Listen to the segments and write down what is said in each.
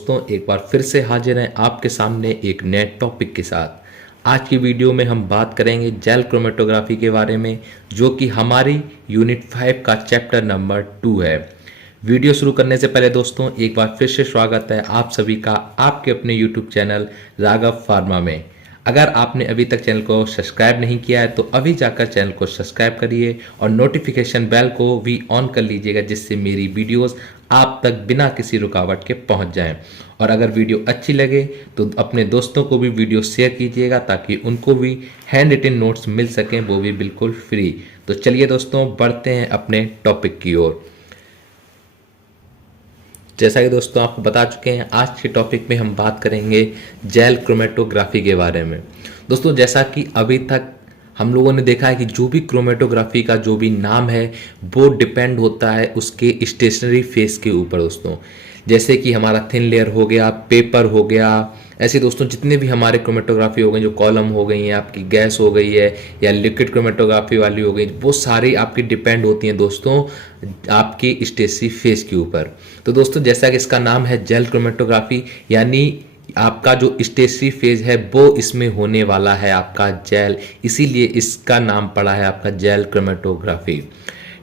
दोस्तों, एक बार फिर से हाजिर हैं आपके सामने एक नए टॉपिक के साथ। आज की वीडियो में हम बात करेंगे जेल क्रोमेटोग्राफी के बारे में, जो कि हमारी यूनिट 5 का चैप्टर नंबर 2 है। वीडियो शुरू करने से पहले दोस्तों एक बार फिर से स्वागत है आप सभी का आपके अपने यूट्यूब चैनल राघव फार्मा में। अगर आपने अभी तक चैनल को सब्सक्राइब नहीं किया है तो अभी जाकर चैनल को सब्सक्राइब करिए और नोटिफिकेशन बेल को भी ऑन कर लीजिएगा, जिससे मेरी वीडियोस आप तक बिना किसी रुकावट के पहुंच जाएं। और अगर वीडियो अच्छी लगे तो अपने दोस्तों को भी वीडियो शेयर कीजिएगा, ताकि उनको भी हैंड रिटन नोट्स मिल सकें, वो भी बिल्कुल फ्री। तो चलिए दोस्तों, बढ़ते हैं अपने टॉपिक की ओर। जैसा कि दोस्तों आपको बता चुके हैं, आज के टॉपिक में हम बात करेंगे जेल क्रोमेटोग्राफी के बारे में। दोस्तों, जैसा कि अभी तक हम लोगों ने देखा है कि जो भी क्रोमेटोग्राफी का जो भी नाम है वो डिपेंड होता है उसके स्टेशनरी फेस के ऊपर दोस्तों। जैसे कि हमारा थिन लेयर हो गया, पेपर हो गया, ऐसे दोस्तों जितने भी हमारे क्रोमेटोग्राफी हो गए, जो कॉलम हो गई है, आपकी गैस हो गई है या लिक्विड क्रोमेटोग्राफी वाली हो गई, वो सारी आपकी डिपेंड होती हैं दोस्तों आपकी स्टेशनरी फेस के ऊपर। तो दोस्तों, जैसा कि इसका नाम है जेल क्रोमेटोग्राफी, यानी आपका जो स्टेशनरी फेज है वो इसमें होने वाला है आपका जेल, इसीलिए इसका नाम पड़ा है आपका जेल क्रोमेटोग्राफी।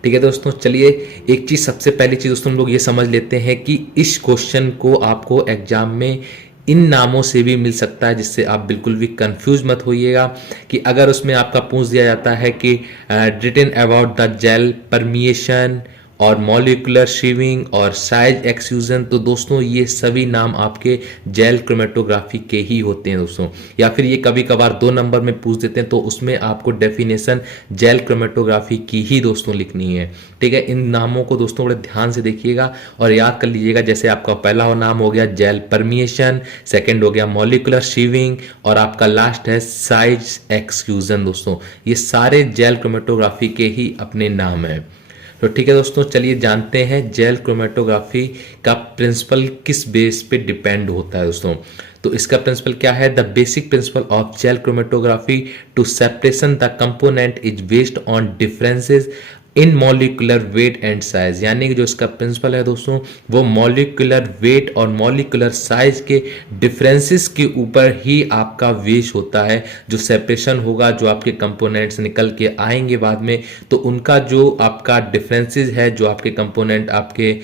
ठीक है दोस्तों, चलिए एक चीज, सबसे पहली चीज दोस्तों हम लोग ये समझ लेते हैं कि इस क्वेश्चन को आपको एग्जाम में इन नामों से भी मिल सकता है, जिससे आप बिल्कुल भी कंफ्यूज मत होइएगा। कि अगर उसमें आपका पूछ दिया जाता है कि written about the gel permeation और मॉलिक्यूलर शीविंग और साइज एक्सक्लूजन, तो दोस्तों ये सभी नाम आपके जेल क्रोमेटोग्राफी के ही होते हैं दोस्तों। या फिर ये कभी कभार 2 नंबर में पूछ देते हैं, तो उसमें आपको डेफिनेशन जेल क्रोमेटोग्राफी की ही दोस्तों लिखनी है। ठीक है, इन नामों को दोस्तों बड़े ध्यान से देखिएगा और याद कर लीजिएगा। जैसे आपका पहला नाम हो गया जेल परमिएशन, सेकेंड हो गया मॉलिक्यूलर शीविंग और आपका लास्ट है साइज एक्सक्लूजन। दोस्तों ये सारे जेल क्रोमेटोग्राफी के ही अपने नाम है। तो ठीक है दोस्तों, चलिए जानते हैं जेल क्रोमेटोग्राफी का प्रिंसिपल किस बेस पे डिपेंड होता है दोस्तों। तो इसका प्रिंसिपल क्या है? The basic principle of gel chromatography to separation the component is based on differences in molecular weight and size. यानी कि जो इसका प्रिंसिपल है दोस्तों, वो मॉलिक्यूलर वेट और मॉलिक्यूलर साइज के डिफरेंसेस के ऊपर ही आपका वेश होता है। जो सेपरेशन होगा, जो आपके कंपोनेंट्स निकल के आएंगे बाद में, तो उनका जो आपका डिफरेंसेस है, जो आपके कंपोनेंट आपके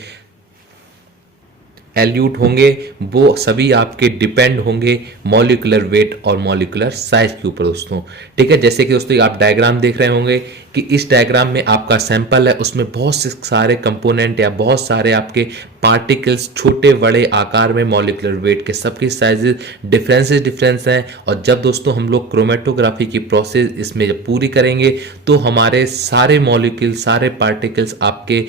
एल्यूट होंगे, वो सभी आपके डिपेंड होंगे मॉलिक्यूलर वेट और मॉलिक्यूलर साइज के ऊपर दोस्तों। ठीक है, जैसे कि दोस्तों आप डायग्राम देख रहे होंगे कि इस डायग्राम में आपका सैंपल है, उसमें बहुत से सारे कंपोनेंट या बहुत सारे आपके पार्टिकल्स छोटे बड़े आकार में मॉलिक्यूलर वेट के सबके साइजेस डिफरेंस हैं। और जब दोस्तों हम लोग क्रोमेटोग्राफी की प्रोसेस इसमें जब पूरी करेंगे, तो हमारे सारे मॉलिक्यूल, सारे पार्टिकल्स आपके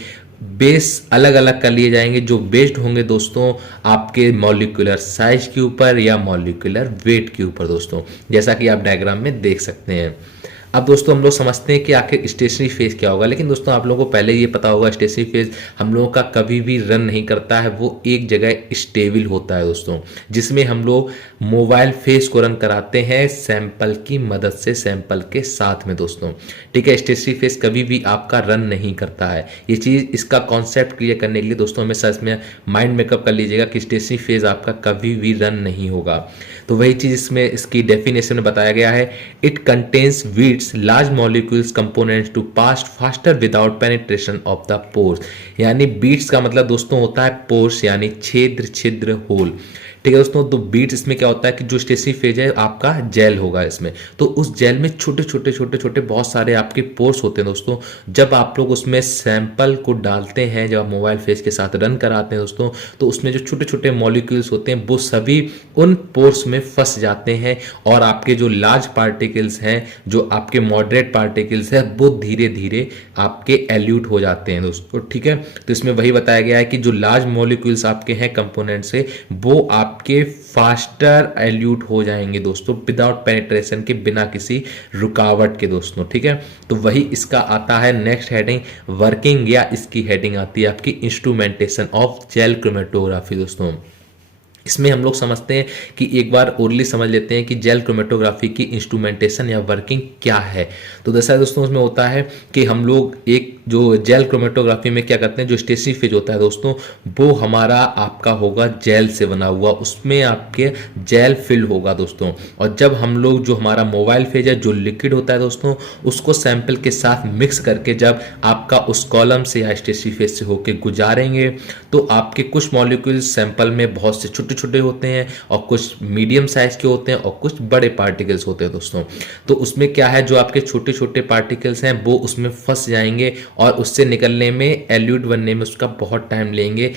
बेस अलग अलग कर लिए जाएंगे, जो बेस्ड होंगे दोस्तों आपके मॉलिक्यूलर साइज के ऊपर या मॉलिक्यूलर वेट के ऊपर दोस्तों, जैसा कि आप डायग्राम में देख सकते हैं। अब दोस्तों हम लोग समझते हैं कि आखिर स्टेशनरी फेज क्या होगा। लेकिन दोस्तों आप लोगों को पहले ये पता होगा, स्टेशनरी फेज हम लोगों का कभी भी रन नहीं करता है, वो एक जगह स्टेबल होता है दोस्तों, जिसमें हम लोग मोबाइल फेज को रन कराते हैं सैंपल की मदद से, सैंपल के साथ में दोस्तों। ठीक है, स्टेशनरी फेज कभी भी आपका रन नहीं करता है। ये चीज़, इसका कॉन्सेप्ट क्लियर करने के लिए दोस्तों हमेशा इसमें माइंड मेकअप कर लीजिएगा कि स्टेशनरी फेज आपका कभी भी रन नहीं होगा। तो वही चीज़ इसमें इसकी डेफिनेशन में बताया गया है। It contains beads large molecules components to pass faster without penetration of the pores. यानी बीट्स का मतलब दोस्तों होता है पोर्स, यानी छिद्र होल। ठीक है दोस्तों, तो बीट्स इसमें क्या होता है कि जो स्टेशनरी फेज है आपका जेल होगा इसमें, तो उस जेल में छोटे छोटे बहुत सारे आपके पोर्स होते हैं दोस्तों। जब आप लोग उसमें सैंपल को डालते हैं, जब आप मोबाइल फेज के साथ रन कराते हैं दोस्तों, तो उसमें जो छोटे छोटे मॉलिक्यूल्स होते हैं वो सभी उन पोर्स में फंस जाते हैं, और आपके जो लार्ज पार्टिकल्स हैं, जो आपके मॉडरेट पार्टिकल्स हैं, वो धीरे धीरे आपके एल्यूट हो जाते हैं दोस्तों। ठीक है, तो इसमें वही बताया गया है कि जो लार्ज मॉलिक्यूल्स आपके हैं कंपोनेंट से, वो आपके फास्टर एल्यूट हो जाएंगे दोस्तों, विदाउट पेनिट्रेशन के, बिना किसी रुकावट के दोस्तों। ठीक है, तो वही इसका आता है नेक्स्ट हेडिंग वर्किंग, या इसकी हेडिंग आती है आपकी इंस्ट्रूमेंटेशन ऑफ जेल क्रोमेटोग्राफी दोस्तों। इसमें हम लोग समझते हैं कि एक बार ओरली समझ लेते हैं कि जेल क्रोमेटोग्राफी की इंस्ट्रूमेंटेशन या वर्किंग क्या है। तो जैसा दोस्तों उसमें होता है कि हम लोग एक जो जेल क्रोमेटोग्राफी में क्या करते हैं, जो स्टेशनरी फेज होता है दोस्तों, वो हमारा आपका होगा जेल से बना हुआ, उसमें आपके जेल फिल होगा दोस्तों। और जब हम लोग जो हमारा मोबाइल फेज है जो लिक्विड होता है दोस्तों, उसको सैंपल के साथ मिक्स करके जब आपका उस कॉलम से या स्टेशनरी फेज से होके गुजारेंगे तो आपके कुछ मॉलिक्यूल सैंपल में बहुत से छोटे छोटे होते हैं और कुछ मीडियम साइज के होते हैं और कुछ बड़े पार्टिकल्स होते हैं दोस्तों। तो उसमें क्या है, जो आपके छोटे छोटे पार्टिकल्स हैं वो उसमें फंस जाएंगे और उससे निकलने में, एल्यूट बनने में उसका बहुत टाइम लेंगे।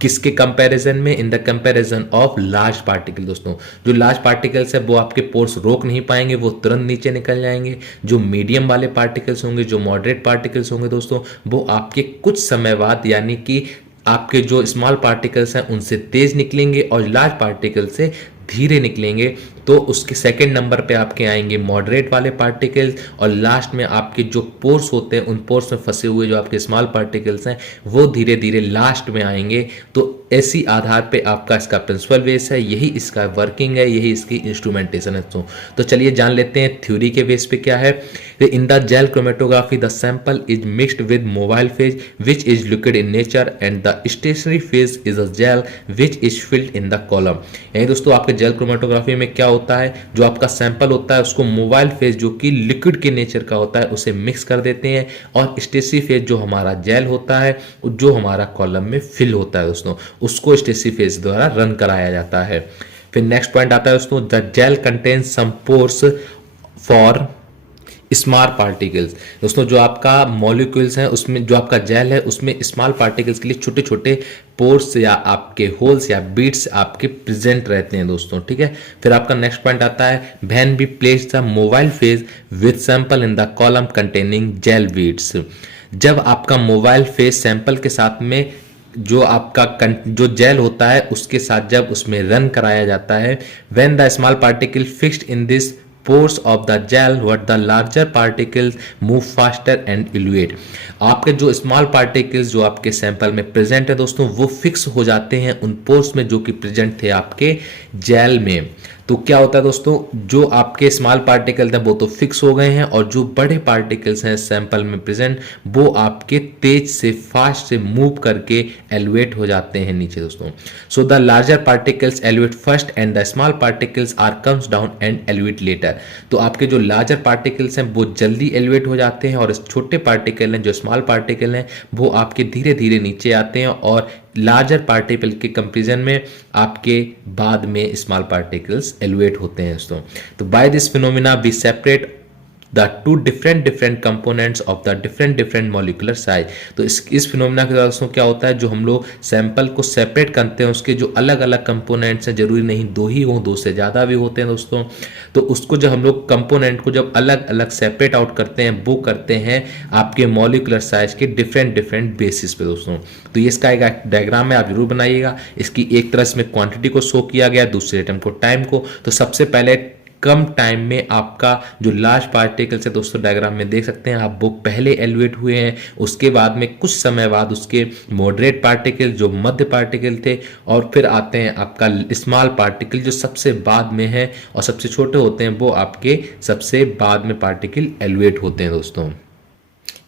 किसके कंपैरिजन में? In the comparison of large particle दोस्तों। जो लार्ज पार्टिकल्स है वो आपके पोर्स रोक नहीं पाएंगे, वो तुरंत नीचे निकल जाएंगे। जो मीडियम वाले पार्टिकल्स होंगे, जो मॉडरेट पार्टिकल्स होंगे दोस्तों, वो आपके कुछ समय बाद, यानी कि आपके जो स्मॉल पार्टिकल्स हैं उनसे तेज निकलेंगे और लार्ज पार्टिकल से धीरे निकलेंगे। तो उसके सेकंड नंबर पे आपके आएंगे मॉडरेट वाले पार्टिकल्स और लास्ट में आपके जो पोर्स होते हैं उन पोर्स में फंसे हुए जो आपके स्मॉल पार्टिकल्स हैं वो धीरे धीरे लास्ट में आएंगे। तो ऐसी आधार पे आपका इसका प्रिंसिपल बेस है, यही इसका वर्किंग है, यही इसकी इंस्ट्रूमेंटेशन है। तो चलिए जान लेते हैं थ्योरी के बेस पे क्या है। In the gel chromatography the sample is mixed with mobile phase which is liquid in nature and the stationary phase is a gel which is filled in the column. यानी दोस्तों आपके jail chromatography में क्या होता है, जो आपका sample होता है उसको मोबाइल फेज जो कि लिक्विड के नेचर का होता है उसे मिक्स कर देते हैं और स्टेशनरी फेज जो हमारा जेल होता है, जो हमारा कॉलम में फिल होता है दोस्तों, उसको स्टेशनरी फेज द्वारा रन कराया जाता है। फिर नेक्स्ट पॉइंट आता है दोस्तों, the gel contains some pores for small particles. दोस्तों जो आपका मॉलिक्यूल्स है उसमें, जो आपका जेल है उसमें स्मॉल पार्टिकल्स के लिए छोटे छोटे पोर्स या आपके होल्स या बीट्स आपके प्रेजेंट रहते हैं दोस्तों, ठीक है। फिर आपका नेक्स्ट पॉइंट आता है, when we place the mobile phase with sample in the column containing gel beads. जब आपका मोबाइल फेज सैंपल के साथ में जो आपका जो जेल होता है उसके साथ जब उसमें रन कराया जाता है, when the small particle fixed in this pores of the gel what the larger particles move faster and elevate। आपके जो स्मॉल पार्टिकल्स जो आपके सैंपल में प्रेजेंट है दोस्तों वो फिक्स हो जाते हैं उन पोर्स में जो कि प्रेजेंट थे आपके जेल में। तो क्या होता है दोस्तों, जो आपके स्मॉल पार्टिकल्स हैं वो तो फिक्स हो गए हैं और जो बड़े पार्टिकल्स हैं सैंपल में प्रेजेंट वो आपके तेज से, फास्ट से मूव करके एलिवेट हो जाते हैं नीचे दोस्तों। So the larger particles elevate first and the small particles are comes down and elevate later. तो आपके जो लार्जर पार्टिकल्स हैं वो जल्दी एलिवेट हो जाते हैं और छोटे पार्टिकल हैं, जो स्मॉल पार्टिकल हैं, वो आपके धीरे धीरे नीचे आते हैं और लार्जर पार्टिकल के कंपेरिजन में आपके बाद में स्मॉल पार्टिकल्स एलिवेट होते हैं दोस्तों। तो by this phenomena we separate the two different components of the different molecular size. तो इस फिनोमिना के द्वारा दोस्तों क्या होता है, जो हम लोग सैंपल को सेपरेट करते हैं उसके जो अलग अलग कंपोनेंट्स हैं, जरूरी नहीं दो ही हो, दो से ज़्यादा भी होते हैं दोस्तों। तो उसको जब हम लोग कंपोनेंट को जब अलग अलग सेपरेट आउट करते हैं वो करते हैं आपके मॉलिकुलर साइज के डिफरेंट बेसिस पे दोस्तों। तो ये इसका एक डायग्राम है, आप जरूर बनाइएगा। इसकी एक तरह इसमें क्वांटिटी को शो किया गया, दूसरे टर्म को टाइम को। तो सबसे पहले कम टाइम में आपका जो लार्ज पार्टिकल्स है दोस्तों, डायग्राम में देख सकते हैं आप, वो पहले एलिवेट हुए हैं। उसके बाद में कुछ समय बाद उसके मॉडरेट पार्टिकल जो मध्य पार्टिकल थे, और फिर आते हैं आपका स्मॉल पार्टिकल जो सबसे बाद में है, और सबसे छोटे होते हैं वो आपके सबसे बाद में पार्टिकल एलिवेट होते हैं दोस्तों।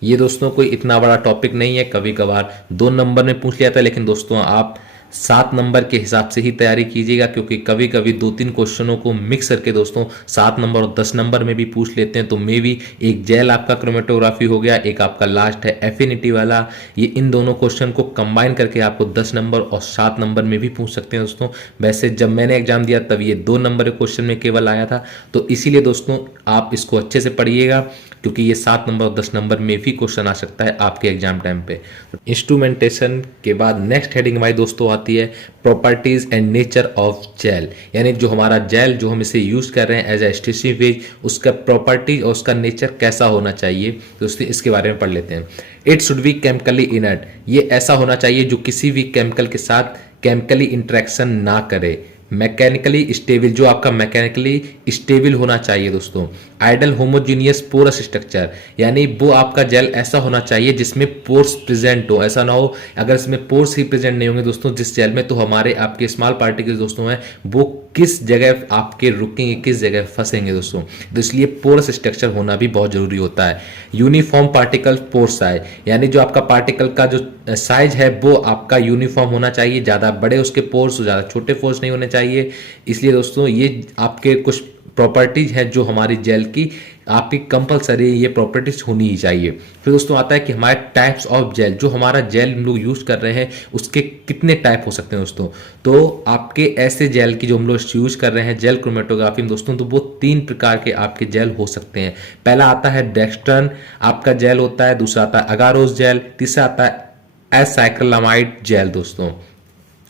ये दोस्तों कोई इतना बड़ा टॉपिक नहीं है, कभी कभार 2 नंबर में पूछ लिया था, लेकिन दोस्तों आप 7 नंबर के हिसाब से ही तैयारी कीजिएगा, क्योंकि कभी कभी 2-3 क्वेश्चनों को मिक्स करके दोस्तों 7 नंबर और 10 नंबर में भी पूछ लेते हैं। तो मे भी एक जेल आपका क्रोमेटोग्राफी हो गया, एक आपका लास्ट है एफिनिटी वाला, ये इन दोनों क्वेश्चन को कंबाइन करके आपको 10 नंबर और 7 नंबर में भी पूछ सकते हैं दोस्तों। वैसे जब मैंने एग्जाम दिया तब ये 2 नंबर के क्वेश्चन में केवल आया था, तो इसीलिए दोस्तों आप इसको अच्छे से पढ़िएगा, क्योंकि ये 7 नंबर और 10 नंबर में भी क्वेश्चन आ सकता है आपके एग्जाम टाइम पे। इंस्ट्रूमेंटेशन के बाद नेक्स्ट हेडिंग हमारी दोस्तों आती है properties and nature of gel. यानी जो हमारा जेल जो हम इसे यूज कर रहे हैं एज ए स्टेशनरी फेज, उसका प्रॉपर्टीज और उसका नेचर कैसा होना चाहिए, तो इसके बारे में पढ़ लेते हैं। It should be chemically inert. ये ऐसा होना चाहिए जो किसी भी केमिकल के साथ केमिकली इंटरेक्शन ना करे। मैकेनिकली स्टेबल, जो आपका मैकेनिकली स्टेबल होना चाहिए दोस्तों। आइडल होमोजीनियस पोरस स्ट्रक्चर, यानी वो आपका जेल ऐसा होना चाहिए जिसमें पोर्स प्रेजेंट हो। ऐसा ना हो अगर इसमें पोर्स ही प्रेजेंट नहीं होंगे दोस्तों जिस जेल में, तो हमारे आपके स्मॉल पार्टिकल्स दोस्तों हैं वो किस जगह आपके रुकेंगे, किस जगह फंसेंगे दोस्तों। तो इसलिए पोरस स्ट्रक्चर होना भी बहुत जरूरी होता है। यूनिफॉर्म पार्टिकल पोर साइज, यानी जो आपका पार्टिकल का जो साइज है वो आपका यूनिफॉर्म होना चाहिए, ज़्यादा बड़े उसके पोर्स, ज़्यादा छोटे पोर्स नहीं होने चाहिए। इसलिए दोस्तों ये आपके कुछ प्रॉपर्टीज है जो हमारी जेल की आपकी कंपलसरी ये प्रॉपर्टीज होनी ही चाहिए। फिर दोस्तों आता है कि हमारे टाइप्स ऑफ जेल, जो हमारा जेल हम लोग यूज कर रहे हैं उसके कितने टाइप हो सकते हैं दोस्तों। तो आपके ऐसे जेल की जो हम लोग यूज कर रहे हैं जेल क्रोमेटोग्राफी में दोस्तों, तो वो 3 प्रकार के आपके जेल हो सकते हैं। पहला आता है डेक्स्ट्रन आपका जेल होता है, दूसरा आता है अगारोस जेल, तीसरा आता है एसाइक्लोमाइड जेल दोस्तों।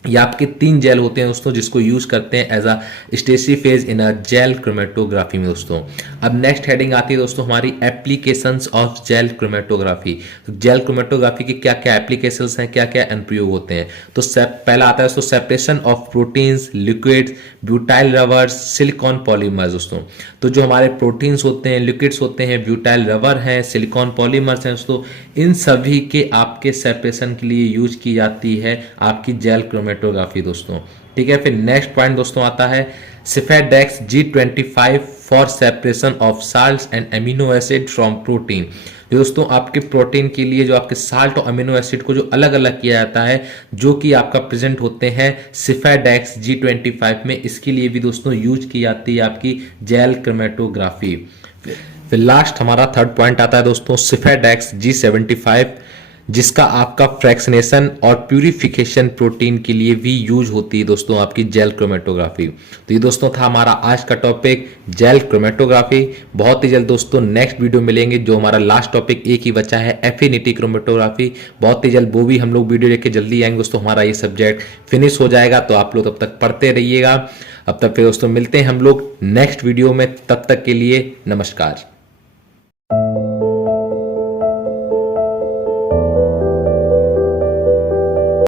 ये आपके 3 जेल होते हैं दोस्तों जिसको यूज करते हैं as a stationary phase in a gel chromatography में दोस्तों। अब नेक्स्ट हेडिंग आती है दोस्तों हमारी एप्लीकेशंस ऑफ जेल क्रोमेटोग्राफी। तो जेल क्रोमेटोग्राफी के क्या क्या एप्लीकेशंस हैं, क्या क्या अनुप्रयोग होते हैं। तो पहला आता है दोस्तों separation of proteins, liquids, butyl rubbers, silicon polymers दोस्तों। तो जो हमारे प्रोटीन्स होते हैं, लिक्विड्स होते हैं, ब्यूटाइल रबर हैं, सिलिकॉन पॉलीमर्स हैं दोस्तों, इन सभी के आपके सेपरेशन के लिए यूज की जाती है आपकी जेल क्रोमेटोग्राफी दोस्तों। ठीक है, फिर नेक्स्ट पॉइंट दोस्तों आता है सिफेडेक्स G25 for separation of salts and amino acid from protein. दोस्तों आपके प्रोटीन के लिए जो आपके साल्ट और अमीनो एसिड को जो अलग अलग किया जाता है, जो कि आपका प्रेजेंट होते हैं सिफेडेक्स G25 में, इसके लिए भी दोस्तों यूज की जाती है आपकी जेल क्रोमेटोग्राफी। फिर लास्ट हमारा थर्ड पॉइंट आता है दोस्तों सिफेडेक्स G75, जिसका आपका फ्रैक्शनेशन और प्यूरिफिकेशन प्रोटीन के लिए भी यूज होती है दोस्तों आपकी जेल क्रोमेटोग्राफी। तो ये दोस्तों था हमारा आज का टॉपिक जेल क्रोमेटोग्राफी। बहुत ही जल्द दोस्तों नेक्स्ट वीडियो मिलेंगे, जो हमारा लास्ट टॉपिक एक ही बचा है एफिनिटी क्रोमेटोग्राफी। बहुत ही जल्द वो भी हम लोग वीडियो लेके जल्दी आएंगे दोस्तों, हमारा ये सब्जेक्ट फिनिश हो जाएगा। तो आप लोग तब तक पढ़ते रहिएगा। अब तक फिर दोस्तों मिलते हैं हम लोग नेक्स्ट वीडियो में, तब तक के लिए नमस्कार।